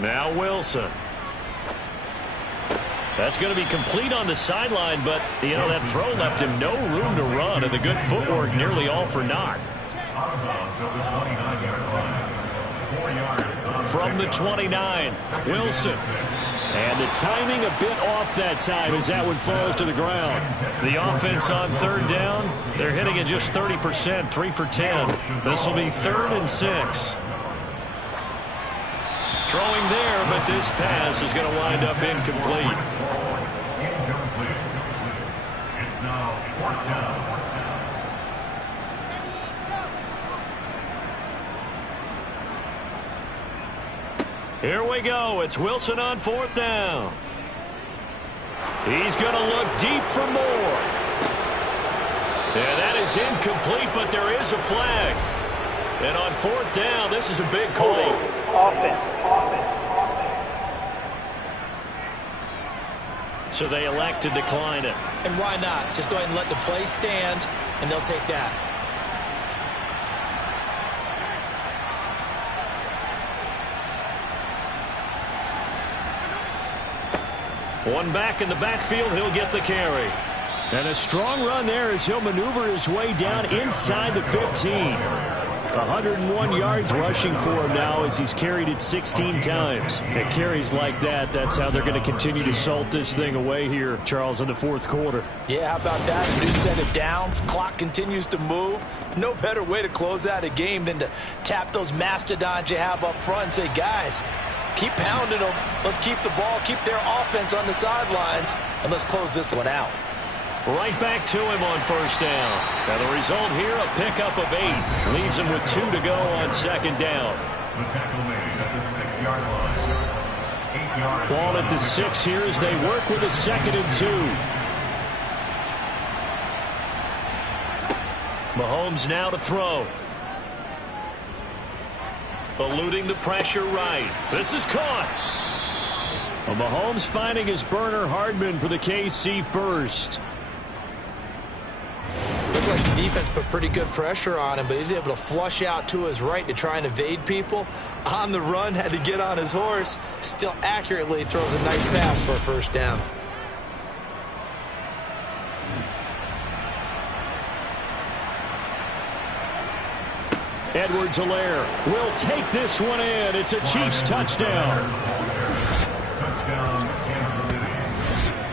Now Wilson. That's going to be complete on the sideline, but, you know, that throw left him no room to run, and the good footwork nearly all for naught. From the 29, Wilson. And the timing a bit off that time as that one falls to the ground. The offense on 3rd down, they're hitting at just 30%, 3 for 10. This will be 3rd and 6. Throwing there, but this pass is going to wind up incomplete. It's now 4th down. Here we go. It's Wilson on 4th down. He's going to look deep for more. And that is incomplete, but there is a flag. And on 4th down, this is a big call. Offense. So they elect to decline it. And why not? Just go ahead and let the play stand, and they'll take that. One back in the backfield, he'll get the carry. And a strong run there as he'll maneuver his way down inside the 15. 101 yards rushing for him now as he's carried it 16 times. And carries like that, that's how they're going to continue to salt this thing away here, Charles, in the fourth quarter. Yeah, how about that? A new set of downs. Clock continues to move. No better way to close out a game than to tap those mastodons you have up front and say, guys, keep pounding them. Let's keep the ball, keep their offense on the sidelines, and let's close this one out. Right back to him on 1st down. Now the result here, a pickup of 8. Leaves him with 2 to go on 2nd down. The tackle made at the 6-yard line. 8 yards. Ball at the 6 here as they work with a 2nd and 2. Mahomes now to throw. Eluding the pressure right. This is caught. Well, Mahomes finding his burner Hardman for the KC first. looked like the defense put pretty good pressure on him, but he's able to flush out to his right to try and evade people. On the run, had to get on his horse. Still accurately throws a nice pass for a first down. Edwards-Helaire will take this one in. It's a Chiefs touchdown.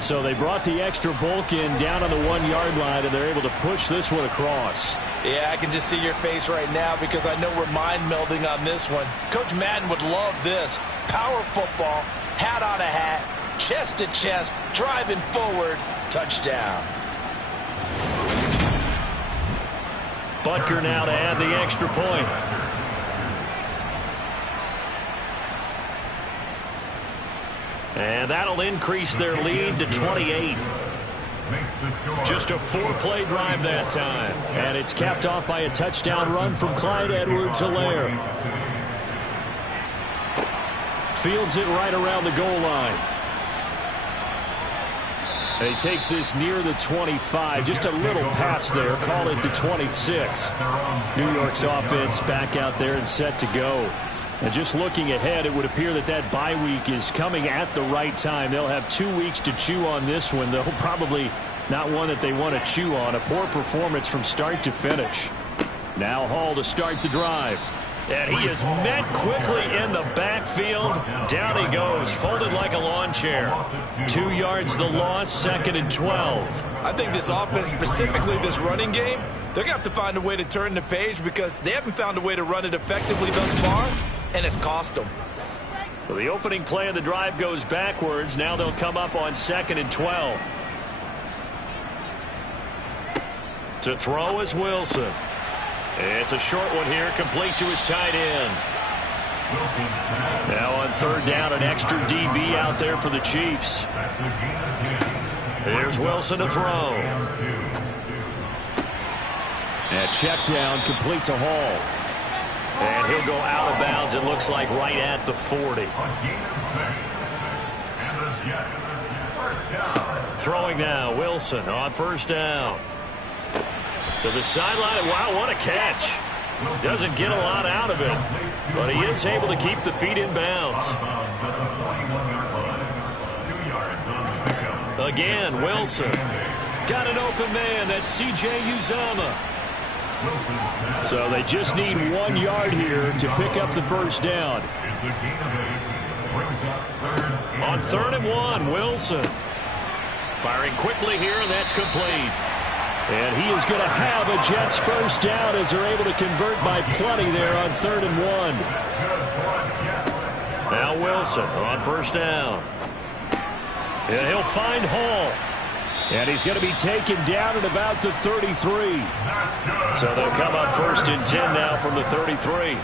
So they brought the extra bulk in down on the 1-yard line, and they're able to push this one across. Yeah, I can just see your face right now because I know we're mind melding on this one. Coach Madden would love this. Power football, hat on a hat, chest to chest, driving forward, touchdown. Butker now to add the extra point. And that'll increase their lead to 28. Just a 4-play drive that time. And it's capped off by a touchdown run from Clyde Edwards-Helaire. Fields it right around the goal line. And he takes this near the 25. Just a little pass there. Call it the 26. New York's offense back out there and set to go. And just looking ahead, it would appear that that bye week is coming at the right time. They'll have 2 weeks to chew on this one, though probably not one that they want to chew on. A poor performance from start to finish. Now Hall to start the drive. And he is met quickly in the backfield. Down he goes, folded like a lawn chair. 2 yards the loss, 2nd and 12. I think this offense, specifically this running game, they're going to have to find a way to turn the page because they haven't found a way to run it effectively thus far, and it's cost them. So the opening play of the drive goes backwards. Now they'll come up on 2nd and 12. To throw is Wilson. It's a short one here, complete to his tight end. Now on 3rd down, an extra DB out there for the Chiefs. Here's Wilson to throw. And check down, complete to Hall. And he'll go out of bounds, it looks like, right at the 40. Throwing now, Wilson on 1st down. To the sideline. Wow, what a catch. Doesn't get a lot out of it, but he is able to keep the feet in bounds. Again, Wilson. Got an open man. That's C.J. Uzomah. So they just need 1 yard here to pick up the first down. On 3rd and 1, Wilson. Firing quickly here, and that's complete. And he is going to have a Jets first down as they're able to convert by plenty there on 3rd and 1. Now Wilson on 1st down. And he'll find Hall. And he's going to be taken down at about the 33. So they'll come up 1st and 10 now from the 33.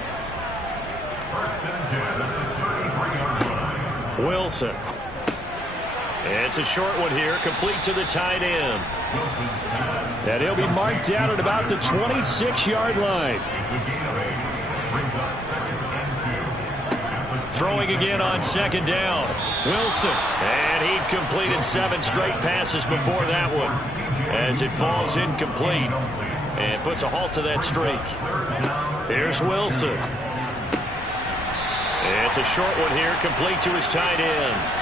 Wilson. It's a short one here, complete to the tight end. And he'll be marked down at about the 26-yard line. Throwing again on 2nd down. Wilson. And he completed 7 straight passes before that one as it falls incomplete and puts a halt to that streak. Here's Wilson. It's a short one here, complete to his tight end.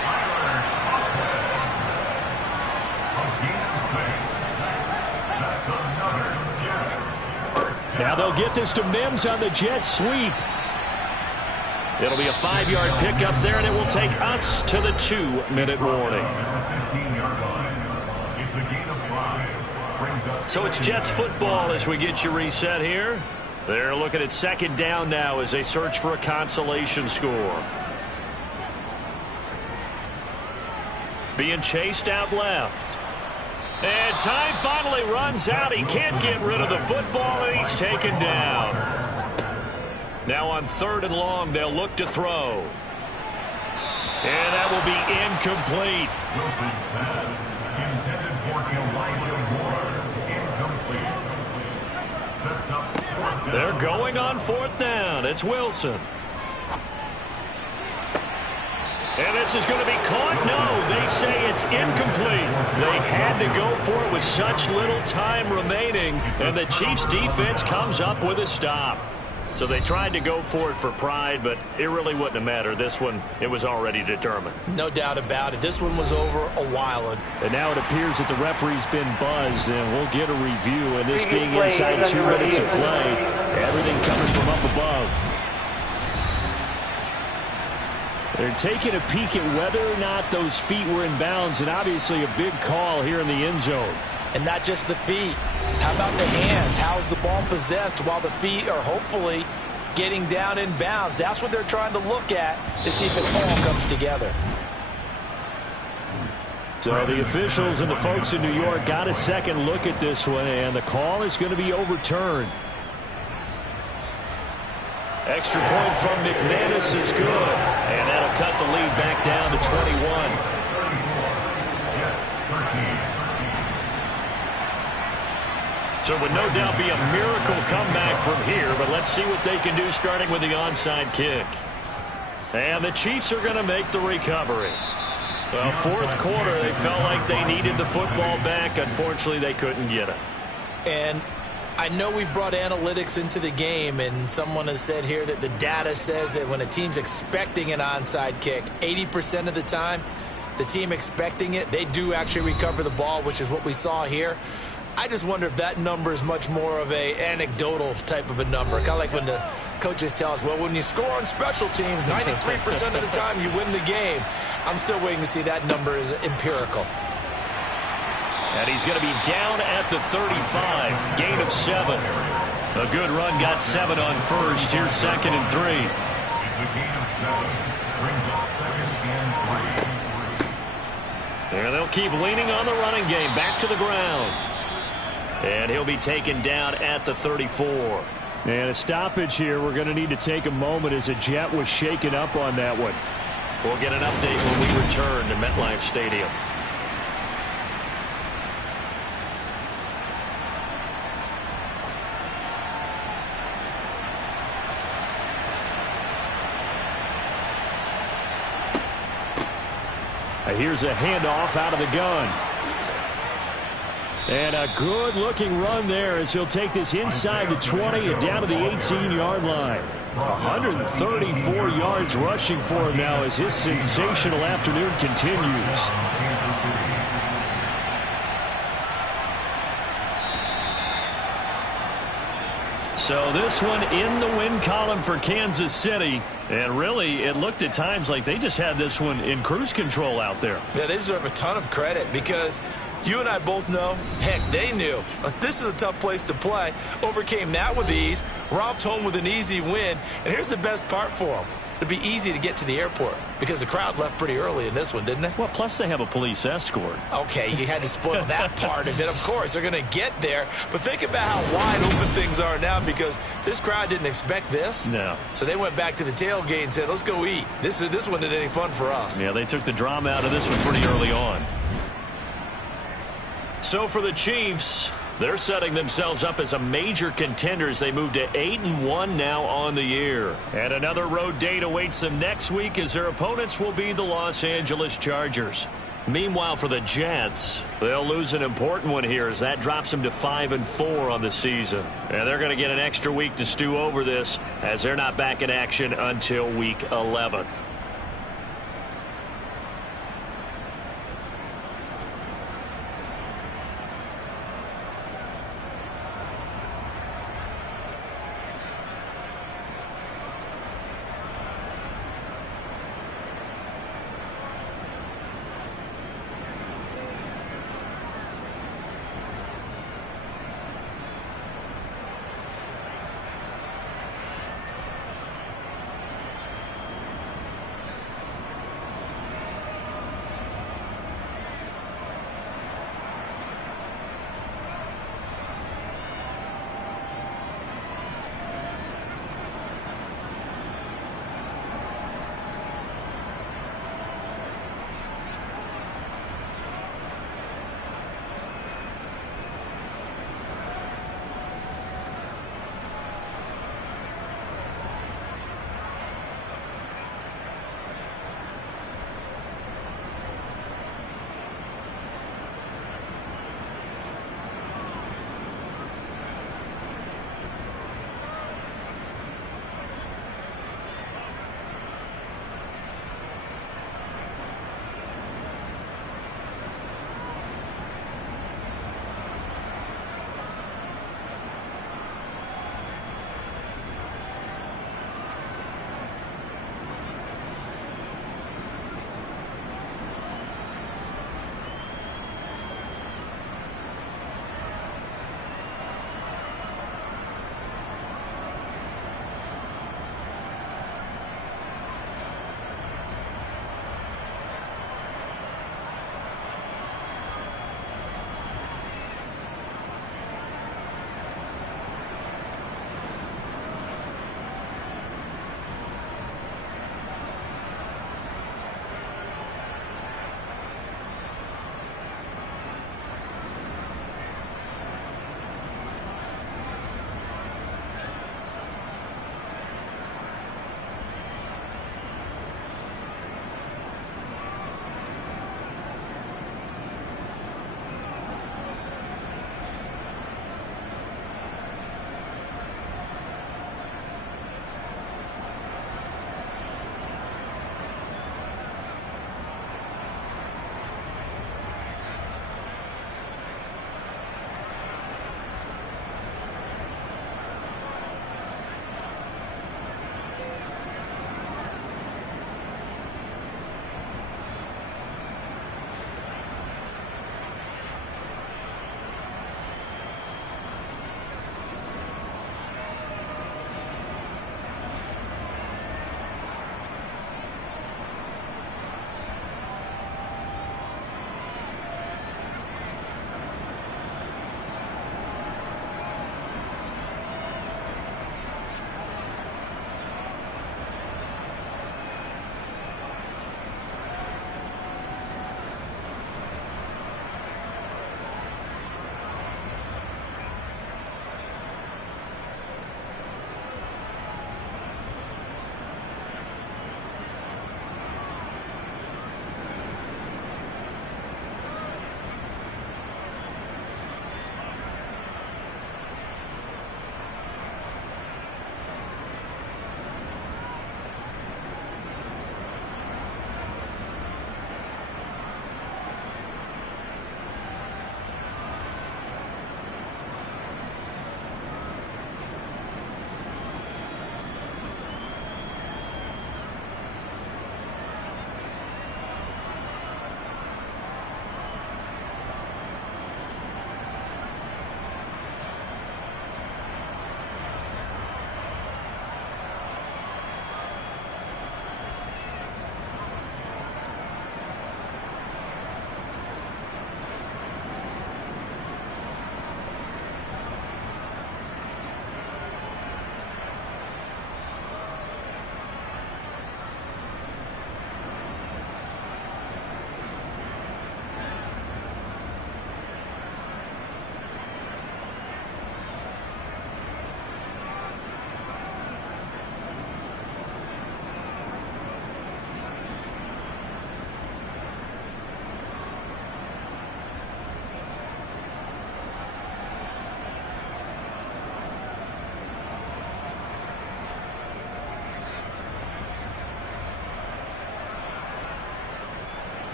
Now they'll get this to Mims on the jet sweep. It'll be a 5-yard pickup there, and it will take us to the 2-minute warning. So it's Jets football as we get you reset here. They're looking at 2nd down now as they search for a consolation score. Being chased out left. And time finally runs out. He can't get rid of the football, and he's taken down. Now on 3rd and long, they'll look to throw. And that will be incomplete. They're going on 4th down. It's Wilson. And this is going to be caught. No, they say it's incomplete. They had to go for it with such little time remaining. And the Chiefs defense comes up with a stop. So they tried to go for it for pride, but it really wouldn't have mattered. This one, it was already determined. No doubt about it. This one was over a while ago. And now it appears that the referee's been buzzed, and we'll get a review. And this being inside 2 minutes of play, everything coming from up above. They're taking a peek at whether or not those feet were in bounds, and obviously a big call here in the end zone. And not just the feet. How about the hands? How's the ball possessed while the feet are hopefully getting down in bounds? That's what they're trying to look at to see if it all comes together. So the officials and the folks in New York got a second look at this one, and the call is going to be overturned. Extra point from McManus is good. And that'll cut the lead back down to 21. So it would no doubt be a miracle comeback from here, but let's see what they can do starting with the onside kick. And the Chiefs are going to make the recovery. Well, fourth quarter, they felt like they needed the football back. Unfortunately, they couldn't get it. And I know we brought analytics into the game, and someone has said here that the data says that when a team's expecting an onside kick, 80% of the time, the team expecting it, they do actually recover the ball, which is what we saw here. I just wonder if that number is much more of a anecdotal type of a number. Kind of like when the coaches tell us, well, when you score on special teams, 93% of the time you win the game. I'm still waiting to see that number is empirical. And he's going to be down at the 35, gain of 7. A good run, got 7 on first. Here's 2nd and 3. It's a gain of 7. Brings up 2nd and 3. And they'll keep leaning on the running game. Back to the ground. And he'll be taken down at the 34. And a stoppage here. We're going to need to take a moment as a jet was shaken up on that one. We'll get an update when we return to MetLife Stadium. Here's a handoff out of the gun. And a good-looking run there as he'll take this inside the 20 and down to the 18-yard line. 134 yards rushing for him now as his sensational afternoon continues. So this one in the win column for Kansas City. And really, it looked at times like they just had this one in cruise control out there. Yeah, they deserve a ton of credit because you and I both know, heck, they knew. This is a tough place to play. Overcame that with ease, romped home with an easy win. And here's the best part for them. It'd be easy to get to the airport because the crowd left pretty early in this one, didn't it? Well, plus they have a police escort. Okay, you had to spoil that part of it. Of course, they're going to get there. But think about how wide open things are now because this crowd didn't expect this. No. So they went back to the tailgate and said, let's go eat. This one didn't any fun for us. Yeah, they took the drama out of this one pretty early on. So for the Chiefs, they're setting themselves up as a major contender as they move to 8-1 now on the year. And another road date awaits them next week as their opponents will be the Los Angeles Chargers. Meanwhile, for the Jets, they'll lose an important one here as that drops them to 5-4 on the season. And they're going to get an extra week to stew over this as they're not back in action until week 11.